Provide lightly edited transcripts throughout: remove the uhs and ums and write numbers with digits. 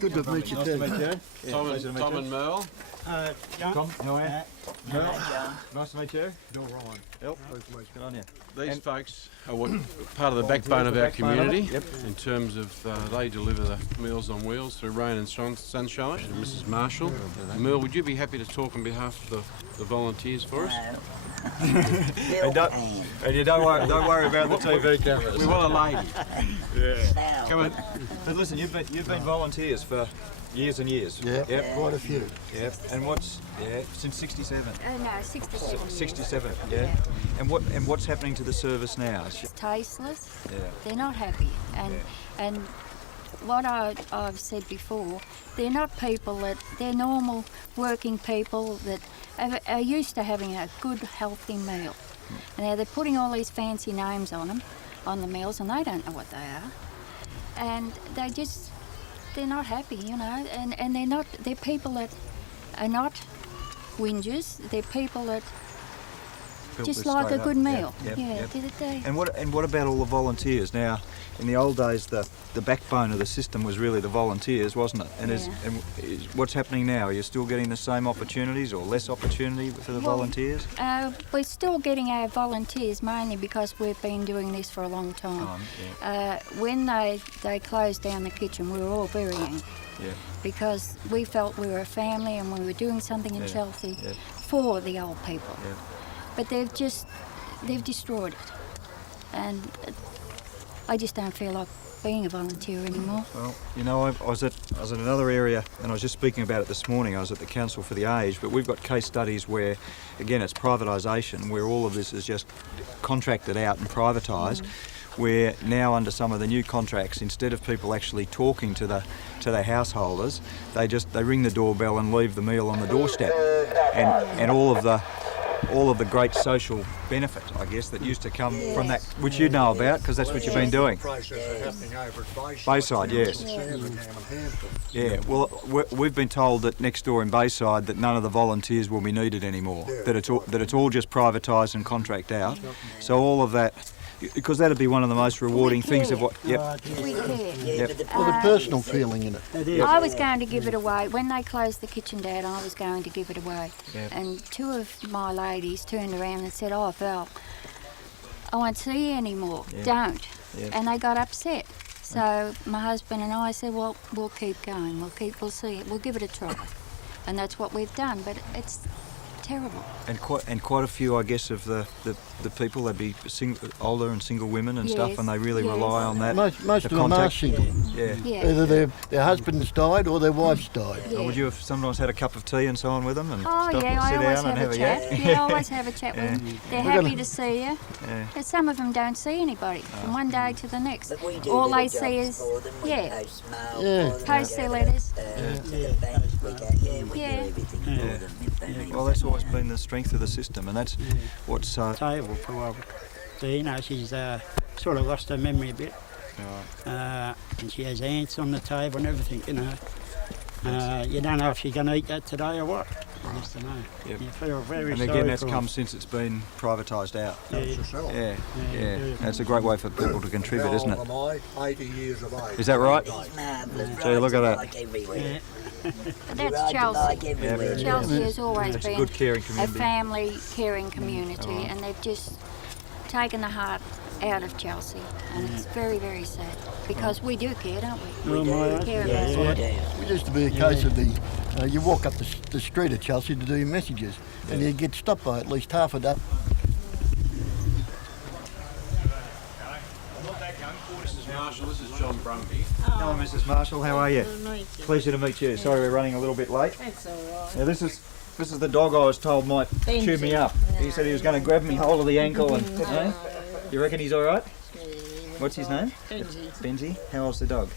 Good to meet you too. Tom and Merle. Tom, how are you? Merle, nice to meet you. Bill Ryan. Good on you. These folks are part of the backbone of our community. Yep. In terms of they deliver the Meals on Wheels through rain and sunshine. And Mrs. Marshall. Merle, would you be happy to talk on behalf of the volunteers for us? And don't worry about the TV cameras. We want a lady. Yeah. Come on. But listen, you've been volunteers for years and years. Yeah, Yep. quite a few. Yep. And since '67. No, 67. 67. Yeah. And what's happening to the service now? Tasteless. Yeah. They're not happy, and what I've said before, they're not people they're normal working people that are used to having a good healthy meal. And now they're putting all these fancy names on them, on the meals, and they don't know what they are, and they're not happy, you know, and they're people that are not whingers. They're people that just like a good meal. Yep. They. And what about all the volunteers? Now, in the old days, the backbone of the system was really the volunteers, wasn't it? And what's happening now? Are you still getting the same opportunities or less opportunity for the volunteers? We're still getting our volunteers mainly because we've been doing this for a long time. When they closed down the kitchen, we were all very angry. Yeah. Because we felt we were a family and we were doing something in Chelsea for the old people. Yeah. But they've destroyed it, and I just don't feel like being a volunteer anymore. Well, you know, I was at another area, and I was just speaking about it this morning. I was at the Council for the Aged, but we've got case studies where, again, it's privatisation, where all of this is just contracted out and privatised. Where now, under some of the new contracts, instead of people actually talking to their householders, they ring the doorbell and leave the meal on the doorstep, and all of the great social benefit, I guess, that used to come from that, which you know about, because that's what you've been doing. Bayside, yes. Yeah, well, we've been told that next door in Bayside that none of the volunteers will be needed anymore, that it's all just privatised and contract out. So all of that, because that'd be one of the most rewarding things of what... Yep. We care. Yep. With a personal feeling in it. I was going to give it away. When they closed the kitchen down, I was going to give it away. Yep. And two of my ladies turned around and said, "Oh, Val, I won't see you anymore. Yep. Don't." Yep. And they got upset. So my husband and I said, "Well, we'll keep going. We'll see it. We'll give it a try." And that's what we've done. But it's terrible. And quite a few, I guess, of the people, they'd be older and single women and stuff, and they really rely on that. Most of them are single. Yeah. Either their husbands died or their wives died. Yeah. Would you have sometimes had a cup of tea and so on with them and Oh stuff, yeah, and I sit always down and have a chat. yak? Yeah, I always have a chat with them. They're happy to see you. Yeah. But some of them don't see anybody from one day to the next. But we do All little they see jobs is for them. We post mail Yeah. for them, Post their letters. to the bank, we do everything for them if they need Well, that's always something. been the strength of the system, and that's what's... Table for a while. So, you know, she's sort of lost her memory a bit. And she has ants on the table and everything, you know. You don't know if she's going to eat that today or what. You just don't know. Yep. You feel very And sorry again, that's for come her. since it's been privatised out. Yeah. Yeah. That's a great way for people to contribute, isn't it? 80 years of age. Is that right? It's marvellous. Gee, look at that. Like everywhere. But Ride that's your bike Chelsea. everywhere. Chelsea has always It's a been good caring a community. family caring community, and they've just taken the heart out of Chelsea, and it's very, very sad because we do care, don't we? Oh, my Care yeah, about yeah. it. It used to be a case of you walk up the street of Chelsea to do your messages, and you get stopped by at least half a dozen. Mrs. Marshall, this is John Brumby. Hello, Mrs. Marshall. How are you? Pleasure to meet you. Sorry we're running a little bit late. That's all right. Now, this is the dog I was told might chew me up. He said he was going to grab me hold of the ankle and... You reckon he's all right? What's his name? Benji. Benji. How old's the dog?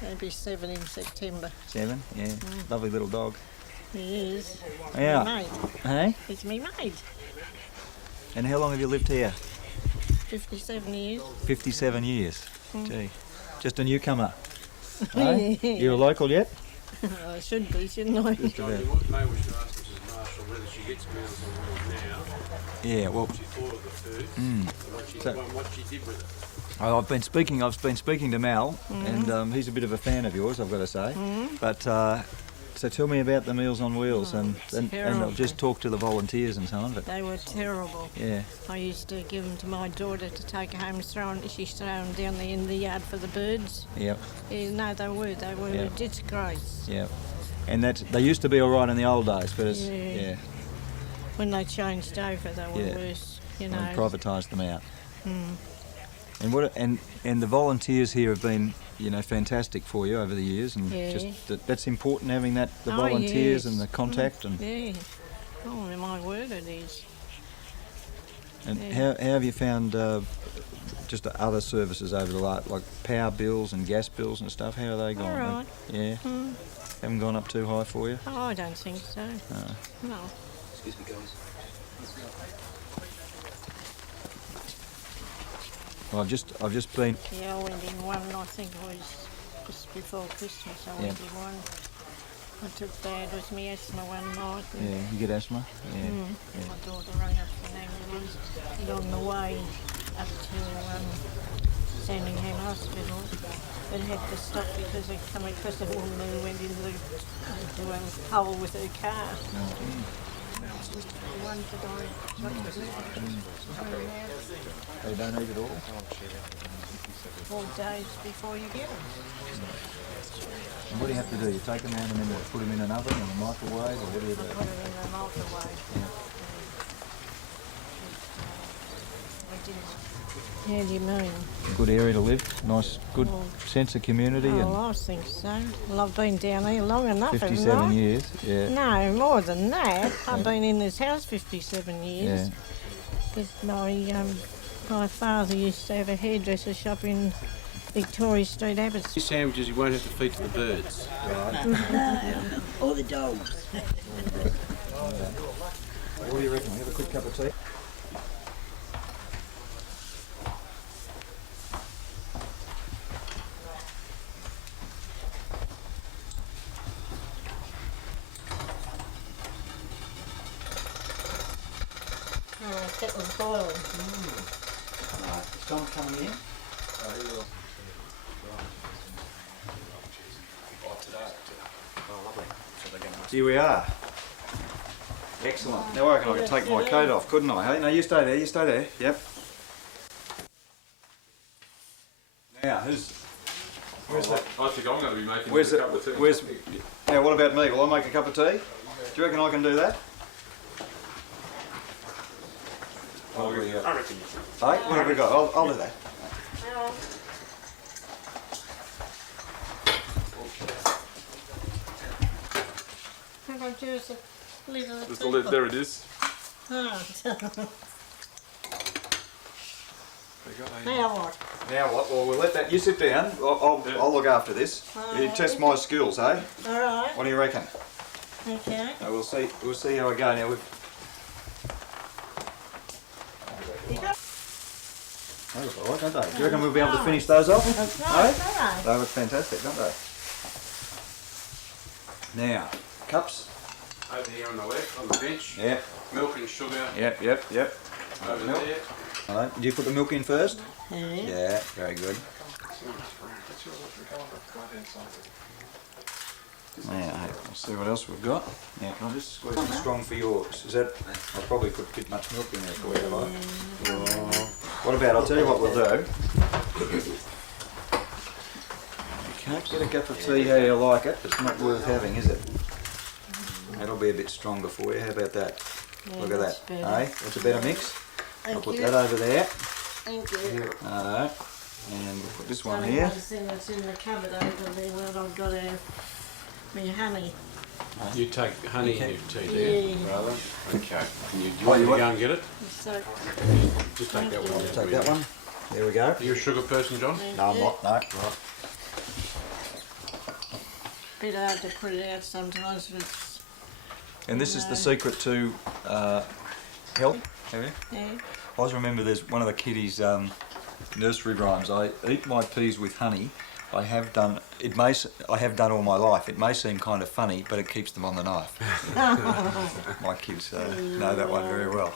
He'll be 7 in September. 7. Yeah. Lovely little dog. He is. Yeah. My mate. Hey? He's me mate. And how long have you lived here? 57 years. 57 years. Gee. Just a newcomer. Hey? You a local yet? I should be, shouldn't I? Just about. Maybe we should ask Mrs. Marshall whether she gets Meals on Wheels now, Yeah, well, what she thought of the food, mm. and what she did with it. I've been speaking to Mal, and he's a bit of a fan of yours, I've got to say. But so tell me about the Meals on Wheels, and I've just talked to the volunteers and so on. But They were terrible. yeah, I used to give them to my daughter to take her home. She's thrown down there in the yard for the birds. yep, Yeah, no, they were Yeah. a disgrace. yep. And they used to be all right in the old days, but it's Yeah. When they changed over, they were Yeah. worse. You and know. privatised them out. And the volunteers here have been, you know, fantastic for you over the years, and Yeah. just that's important, having the Oh, volunteers yes. and the contact. And Yeah. Oh, my word, it is. how have you found just the other services over the like power bills and gas bills and stuff? How are they going? All right. Yeah, haven't gone up too high for you. Oh, I don't think so. No. Excuse me, guys. Well, I've just been. Yeah, I went in one, I think it was just before Christmas. I went in one. I took Dad with me asthma one night. And Yeah, you get asthma. Yeah. my daughter rang up for an ambulance. And on the way up to Sandringham Hospital, it had to stop because the woman who went into a hole with her car. One to die. They don't eat at all. 4 days before you get them. And what do you have to do? You take them out and then put them in an oven or a microwave, or what do you do? Put it in the microwave. How do you mean? Good area to live. Nice, good sense of community. Oh, I think so. Well, I've been down here long enough, And haven't 57 I? years. Yeah. No, more than that. I've been in this house 57 Yeah. years. 'Cause my father used to have a hairdresser shop in Victoria Street, Abbots. These sandwiches you won't have to feed to the birds. All the dogs. What do you reckon? We have a quick cup of tea. Oh, that was boiling. Is Tom coming in? Here we are. Excellent. Now I reckon I could take my coat off, couldn't I? Hey, no, you stay there. You stay there. Yep. Now, where's that? I think I'm going to be making Where's it? Now, what about me? Will I make a cup of tea? Do you reckon I can do that? What have we got? Hey, what have we got? I'll do that. How about yours? There it is. Oh. There you Now what? Now what? Well, we'll let that. You sit down. I'll look after this. You test my skills, eh? All right. What do you reckon? Okay. We'll see. We'll see how I go. Now we've. They look alright, don't they? Do you reckon we'll be able to finish those off? That's Eh? nice, all right. They look fantastic, don't they? Now, cups. Over here on the left, on the bench. Yep, Milk and sugar yep. over Milk. there. Alright, did you put the milk in first? Yeah. Yeah, very good. Now, let's see what else we've got. Now, can I just squeeze some strong for yours? Is that? I probably could fit much milk in there for you, right? Oh. What about? I'll tell you what we'll do. You can't get a cup of tea how you like it. It's not worth having, is it? That'll be a bit stronger for you. How about that? Yeah, Look at that's that. better. Eh? That's a better mix. I'll Thank put you. that over there. Thank you. Alright. And we'll put this one Only here. one thing that's in the cupboard over there where I've got my honey. You take honey in your tea, do you, Yeah. brother? Okay. Do you Oh, want you me to want- go and get it? So, Just take that one. Take that one. There we go. Are you a sugar person, John? thank No, I'm you. not. No. Right. Bit hard to put it out sometimes, but it's, And this is the secret to health. Have you? yeah. I always remember there's one of the kiddies' nursery rhymes. I eat my peas with honey. I have done all my life. It may seem kind of funny, but it keeps them on the knife. My kids know that one very well.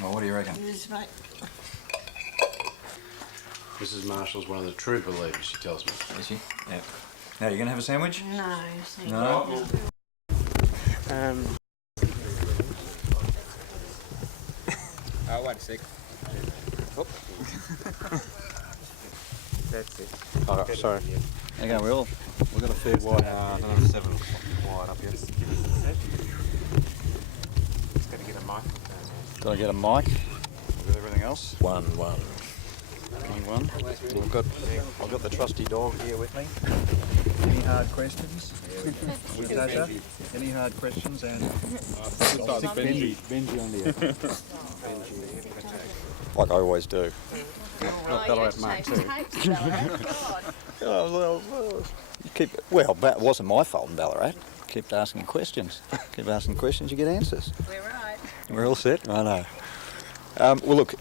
Well, what do you reckon? Yes, mate. Mrs. Marshall's one of the true believers, she tells me. Is she? Yeah. Now, you going to have a sandwich? No, thank No? Oh, wait a sec. Oh. That's it. Oh, sorry. Okay, we've got a fair wide. I don't know, 7 wide up here. Just got to get a microphone. Got to get a mic with everything else. One. Only one. I've got the trusty dog here with me. Any hard questions? With Tasha? Any hard questions? And Benji on the like I always do. Not that I have Mark too. Oh, you keep. Well, that wasn't my fault in Ballarat. Keep asking questions. Keep asking questions, you get answers. We're right. We're all set? I know. Well, look,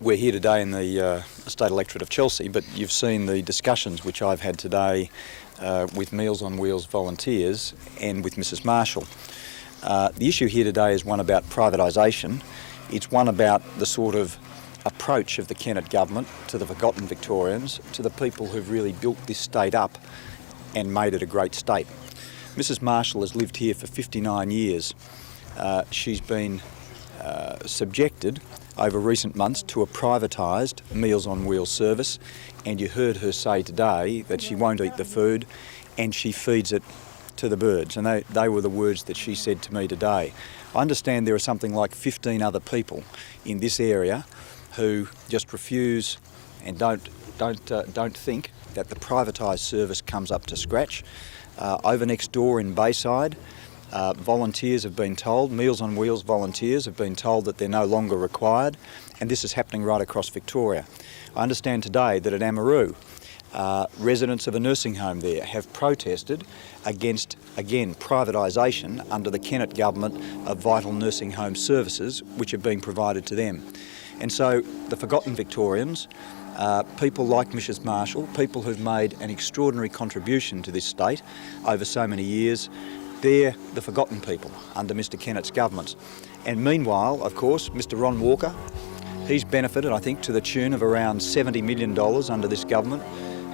we're here today in the State Electorate of Chelsea, but you've seen the discussions which I've had today with Meals on Wheels volunteers and with Mrs. Marshall. The issue here today is one about privatisation. It's one about the sort of approach of the Kennett government to the forgotten Victorians, to the people who've really built this state up and made it a great state. Mrs. Marshall has lived here for 59 years. She's been subjected over recent months to a privatised Meals on Wheels service, and you heard her say today that she won't eat the food and she feeds it to the birds, and they were the words that she said to me today. I understand there are something like 15 other people in this area who just refuse and don't think that the privatised service comes up to scratch. Over next door in Bayside, volunteers have been told, Meals on Wheels volunteers have been told that they're no longer required, and this is happening right across Victoria. I understand today that at Amaroo, residents of a nursing home there have protested against, again, privatisation under the Kennett government of vital nursing home services which are being provided to them. And so the forgotten Victorians, people like Mrs. Marshall, people who've made an extraordinary contribution to this state over so many years, they're the forgotten people under Mr. Kennett's government. And meanwhile, of course, Mr. Ron Walker, he's benefited, I think, to the tune of around $70 million under this government.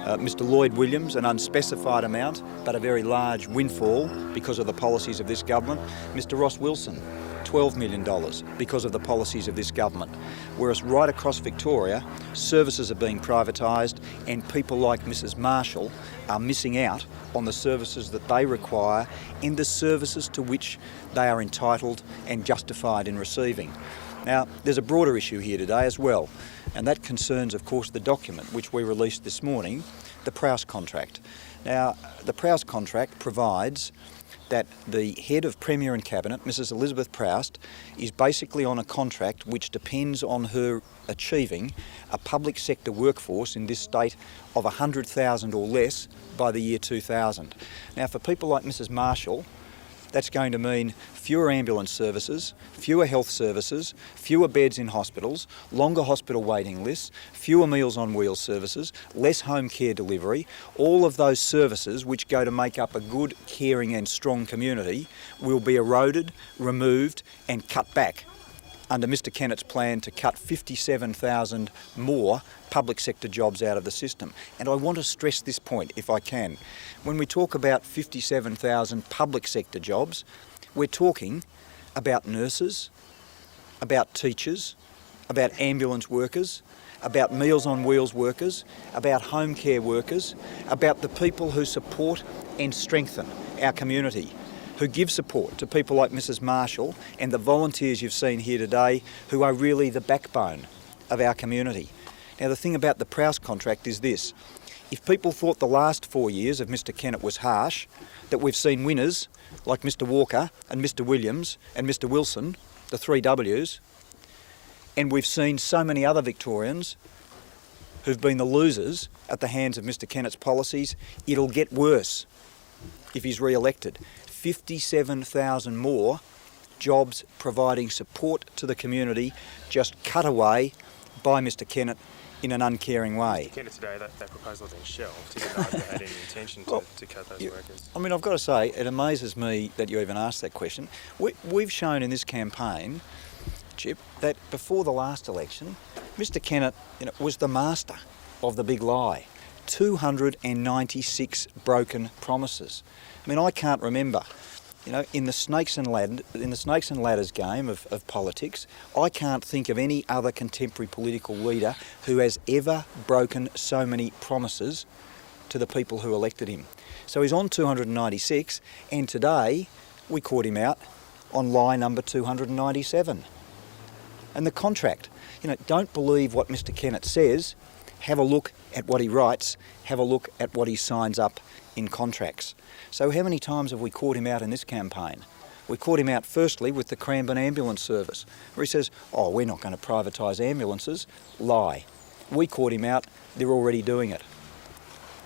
Mr. Lloyd Williams, an unspecified amount, but a very large windfall because of the policies of this government. Mr. Ross Wilson, $12 million because of the policies of this government. Whereas right across Victoria, services are being privatised and people like Mrs. Marshall are missing out on the services that they require and the services to which they are entitled and justified in receiving. Now, there's a broader issue here today as well, and that concerns, of course, the document which we released this morning, the Prowse contract. Now, the Prowse contract provides that the head of Premier and Cabinet, Mrs. Elizabeth Proust, is basically on a contract which depends on her achieving a public sector workforce in this state of 100,000 or less by the year 2000. Now, for people like Mrs. Marshall, that's going to mean fewer ambulance services, fewer health services, fewer beds in hospitals, longer hospital waiting lists, fewer Meals on Wheels services, less home care delivery. All of those services which go to make up a good, caring and strong community will be eroded, removed and cut back under Mr. Kennett's plan to cut 57,000 more public sector jobs out of the system. And I want to stress this point, if I can. When we talk about 57,000 public sector jobs, we're talking about nurses, about teachers, about ambulance workers, about Meals on Wheels workers, about home care workers, about the people who support and strengthen our community, who give support to people like Mrs. Marshall and the volunteers you've seen here today who are really the backbone of our community. Now, the thing about the Prowse contract is this. If people thought the last 4 years of Mr. Kennett was harsh, that we've seen winners like Mr. Walker and Mr. Williams and Mr. Wilson, the 3 Ws, and we've seen so many other Victorians who've been the losers at the hands of Mr. Kennett's policies, it'll get worse if he's re-elected. 57,000 more jobs providing support to the community just cut away by Mr. Kennett in an uncaring way. Kennett today, that proposal has been shelved. He didn't know if they had any intention to cut those workers. I mean, I've got to say, it amazes me that you even asked that question. We've shown in this campaign, Chip, that before the last election, Mr Kennett was the master of the big lie. 296 broken promises. I mean, I can't remember, in the snakes and ladders game of politics, I can't think of any other contemporary political leader who has ever broken so many promises to the people who elected him. So he's on 296, and today we caught him out on lie number 297. And the contract, don't believe what Mr Kennett says, have a look at what he writes, have a look at what he signs up in contracts. So how many times have we caught him out in this campaign? We caught him out firstly with the Cranbourne Ambulance Service, where he says, oh, we're not going to privatise ambulances. Lie. We caught him out, they're already doing it.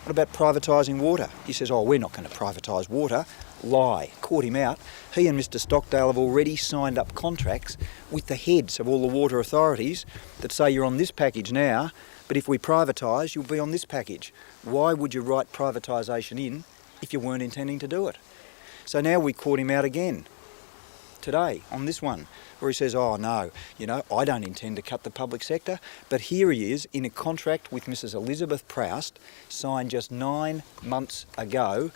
What about privatising water? He says, oh, we're not going to privatise water. Lie. Caught him out. He and Mr Stockdale have already signed up contracts with the heads of all the water authorities that say you're on this package now, but if we privatise, you'll be on this package. Why would you write privatisation in if you weren't intending to do it? So now we caught him out again today on this one, where he says, oh no, I don't intend to cut the public sector, but here he is in a contract with Mrs Elizabeth Proust, signed just 9 months ago,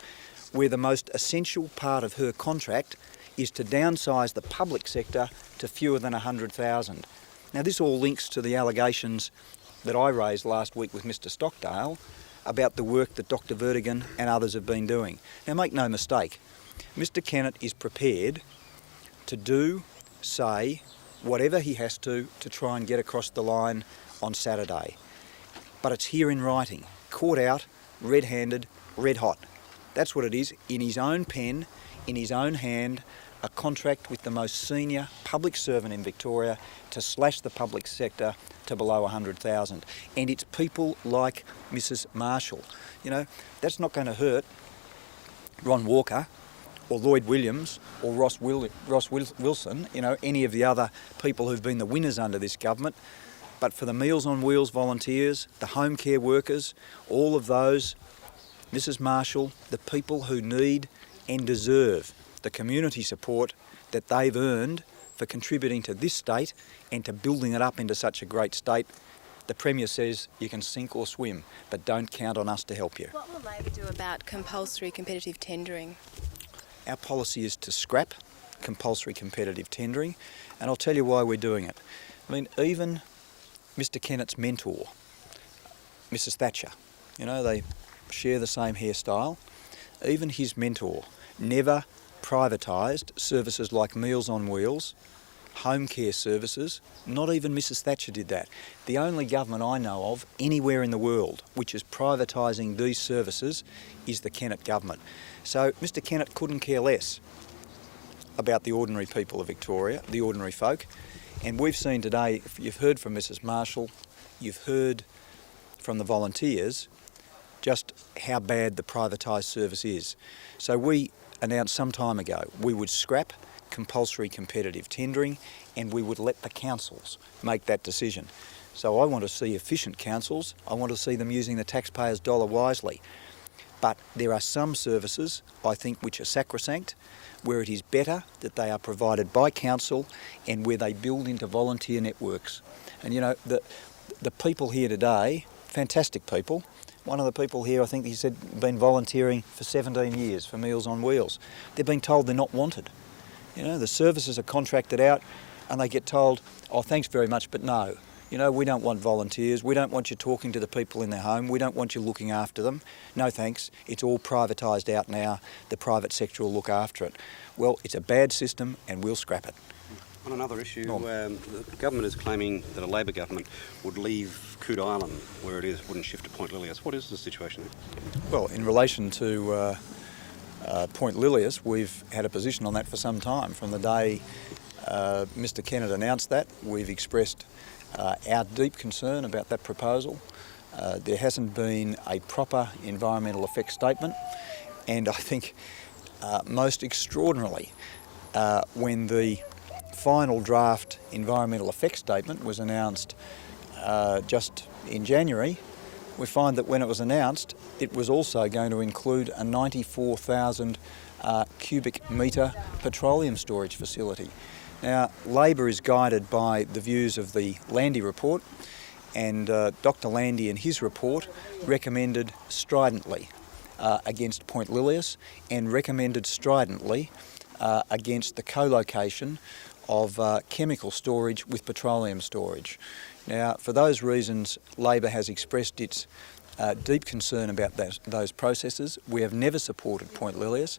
where the most essential part of her contract is to downsize the public sector to fewer than 100,000. Now this all links to the allegations that I raised last week with Mr Stockdale about the work that Dr Vertigan and others have been doing. Now make no mistake, Mr Kennett is prepared to do, say, whatever he has to try and get across the line on Saturday. But it's here in writing, caught out, red-handed, red hot. That's what it is, in his own pen, in his own hand, a contract with the most senior public servant in Victoria to slash the public sector to below 100,000. And it's people like Mrs Marshall. That's not going to hurt Ron Walker or Lloyd Williams or Ross Wilson, any of the other people who've been the winners under this government. But for the Meals on Wheels volunteers, the home care workers, all of those, Mrs Marshall, the people who need and deserve the community support that they've earned for contributing to this state and to building it up into such a great state, the Premier says you can sink or swim, but don't count on us to help you. What will Labor do about compulsory competitive tendering? Our policy is to scrap compulsory competitive tendering, and I'll tell you why we're doing it. I mean, even Mr Kennett's mentor, Mrs Thatcher, they share the same hairstyle. Even his mentor never privatised services like Meals on Wheels, home care services. Not even Mrs Thatcher did that. The only government I know of anywhere in the world which is privatising these services is the Kennett government. So Mr Kennett couldn't care less about the ordinary people of Victoria, the ordinary folk. And we've seen today, you've heard from Mrs Marshall, you've heard from the volunteers, just how bad the privatised service is. So we announced some time ago we would scrap compulsory competitive tendering and we would let the councils make that decision. So I want to see efficient councils. I want to see them using the taxpayers' dollar wisely. But there are some services, I think, which are sacrosanct, where it is better that they are provided by council and where they build into volunteer networks. And the people here today, fantastic people. One of the people here, I think he said, been volunteering for 17 years for Meals on Wheels. They've been told they're not wanted. The services are contracted out and they get told, oh, thanks very much, but no. We don't want volunteers. We don't want you talking to the people in their home. We don't want you looking after them. No thanks. It's all privatised out now. The private sector will look after it. Well, it's a bad system and we'll scrap it. On another issue, the government is claiming that a Labor government would leave Coot Island where it is, wouldn't shift to Point Lilias. What is the situation there? Well, in relation to Point Lilias, we've had a position on that for some time. From the day Mr Kennett announced that, we've expressed our deep concern about that proposal. There hasn't been a proper environmental effects statement, and I think most extraordinarily, when the final draft environmental effects statement was announced just in January, we find that when it was announced, it was also going to include a 94,000 cubic metre petroleum storage facility. Now, Labor is guided by the views of the Landy report, and Dr. Landy in his report recommended stridently against Point Lilius and recommended stridently against the co-location of chemical storage with petroleum storage. Now, for those reasons, Labor has expressed its deep concern about those processes. We have never supported Point Lilius,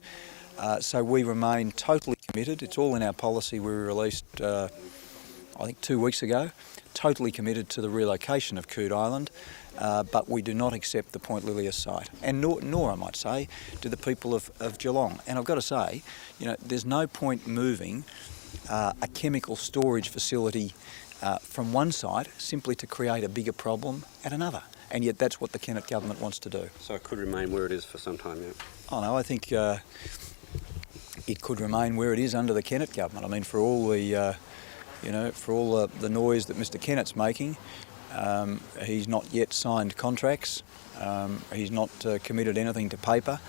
so we remain totally committed. It's all in our policy we released, I think 2 weeks ago, totally committed to the relocation of Coot Island, but we do not accept the Point Lilius site, and nor I might say, do the people of Geelong. And I've got to say, you know, there's no point moving a chemical storage facility from one site simply to create a bigger problem at another. And yet that's what the Kennett government wants to do. So it could remain where it is for some time, yeah? Oh no, I think it could remain where it is under the Kennett government. I mean, for all the, the noise that Mr. Kennett's making, he's not yet signed contracts. He's not committed anything to paper.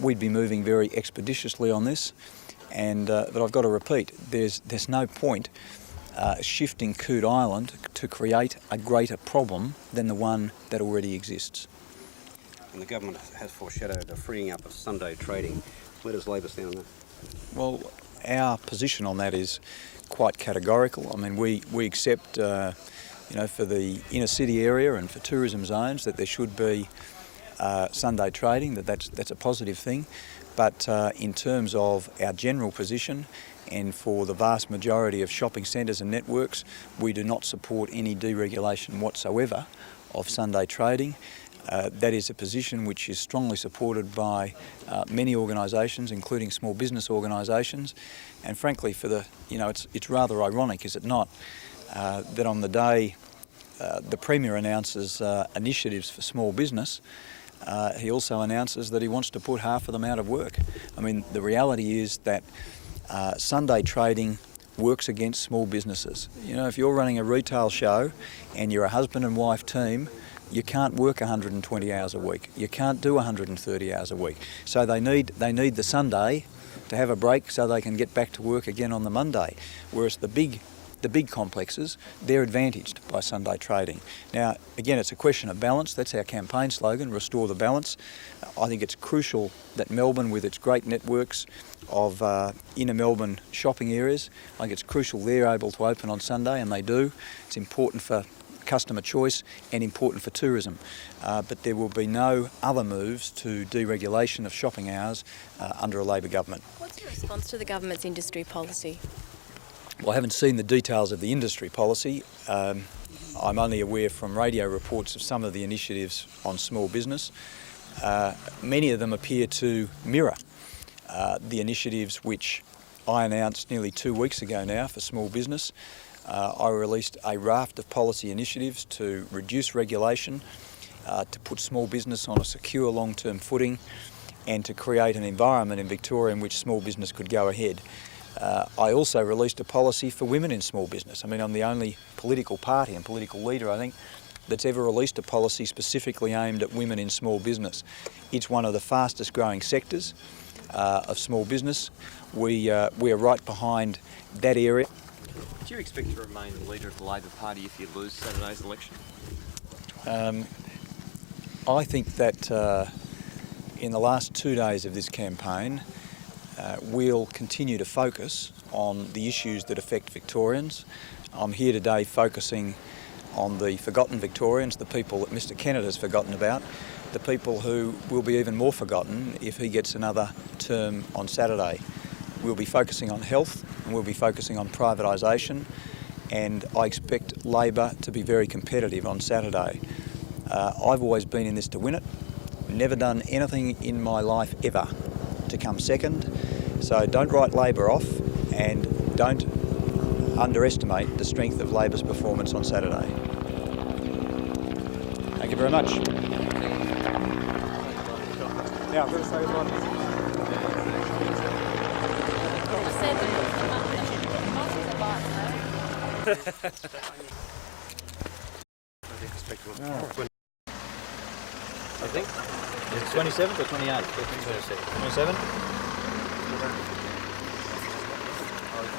We'd be moving very expeditiously on this, and but I've got to repeat, there's no point shifting Coot Island to create a greater problem than the one that already exists. And the government has foreshadowed a freeing up of Sunday trading. Where does Labor stand on that? Well, our position on that is quite categorical. I mean, we accept, for the inner city area and for tourism zones that there should be Sunday trading, that's a positive thing. But in terms of our general position, and for the vast majority of shopping centres and networks, we do not support any deregulation whatsoever of Sunday trading. That is a position which is strongly supported by many organisations, including small business organisations. And frankly, it's rather ironic, is it not, that on the day the Premier announces initiatives for small business, he also announces that he wants to put half of them out of work. I mean, the reality is that Sunday trading works against small businesses. You know, if you're running a retail show and you're a husband and wife team, you can't work 120 hours a week. You can't do 130 hours a week. So they need the Sunday to have a break so they can get back to work again on the Monday. Whereas the big complexes, they're advantaged by Sunday trading. Now, again, it's a question of balance. That's our campaign slogan, restore the balance. I think it's crucial that Melbourne, with its great networks of inner Melbourne shopping areas, I think it's crucial they're able to open on Sunday, and they do. It's important for customer choice and important for tourism. But there will be no other moves to deregulation of shopping hours under a Labor government. What's your response to the government's industry policy? Well, I haven't seen the details of the industry policy. I'm only aware from radio reports of some of the initiatives on small business. Many of them appear to mirror the initiatives which I announced nearly 2 weeks ago now for small business. I released a raft of policy initiatives to reduce regulation, to put small business on a secure long-term footing, and to create an environment in Victoria in which small business could go ahead. I also released a policy for women in small business. I mean, I'm the only political party and political leader, I think, that's ever released a policy specifically aimed at women in small business. It's one of the fastest growing sectors of small business. We are right behind that area. Do you expect to remain the leader of the Labor Party if you lose Saturday's election? I think that in the last 2 days of this campaign, we'll continue to focus on the issues that affect Victorians. I'm here today focusing on the forgotten Victorians, the people that Mr. Kennett has forgotten about, the people who will be even more forgotten if he gets another term on Saturday. We'll be focusing on health, and we'll be focusing on privatisation, and I expect Labor to be very competitive on Saturday. I've always been in this to win it, never done anything in my life ever to come second, so don't write Labor off and don't underestimate the strength of Labor's performance on Saturday. Thank you very much. Yeah, I'm going to say goodbye. I think. It's 27th or 28th? 27?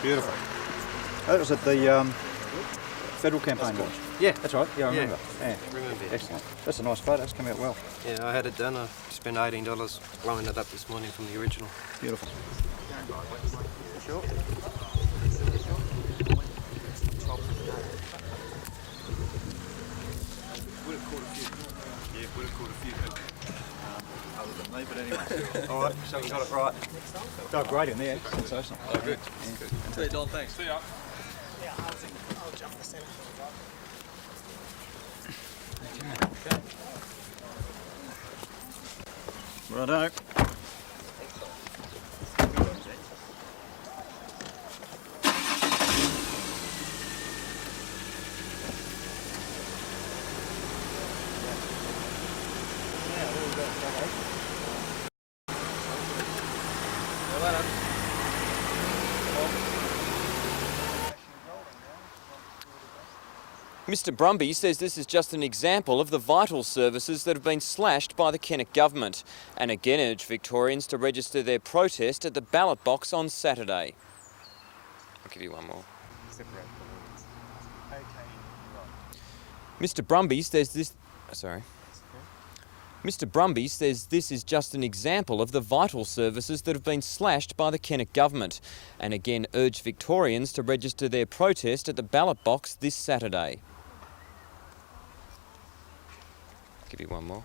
Beautiful. That was at the federal campaign launch. Yeah. That's right. Yeah, I remember. Yeah. Remember. Excellent. That's a nice photo. That's come out well. Yeah, I had it done. I spent $18 blowing it up this morning from the original. Beautiful. Sure. Would have caught a few. Yeah, would have caught a few. Other than me, but anyway. All right, so we got it right. Oh, great in there. Sensational. Oh, good. Yeah. Good. See you, Don. Thanks. See ya. I'll jump the centre. Righto. Mr Brumby says this is just an example of the vital services that have been slashed by the Kennett government, and again urged Victorians to register their protest at the ballot box on Saturday. I'll give you one more. Mr Brumby says this... Sorry. Mr Brumby says this is just an example of the vital services that have been slashed by the Kennett government, and again urged Victorians to register their protest at the ballot box this Saturday. Give you one more.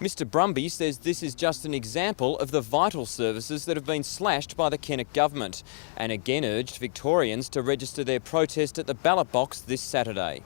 Mr Brumby says this is just an example of the vital services that have been slashed by the Kennett government, and again urged Victorians to register their protest at the ballot box this Saturday.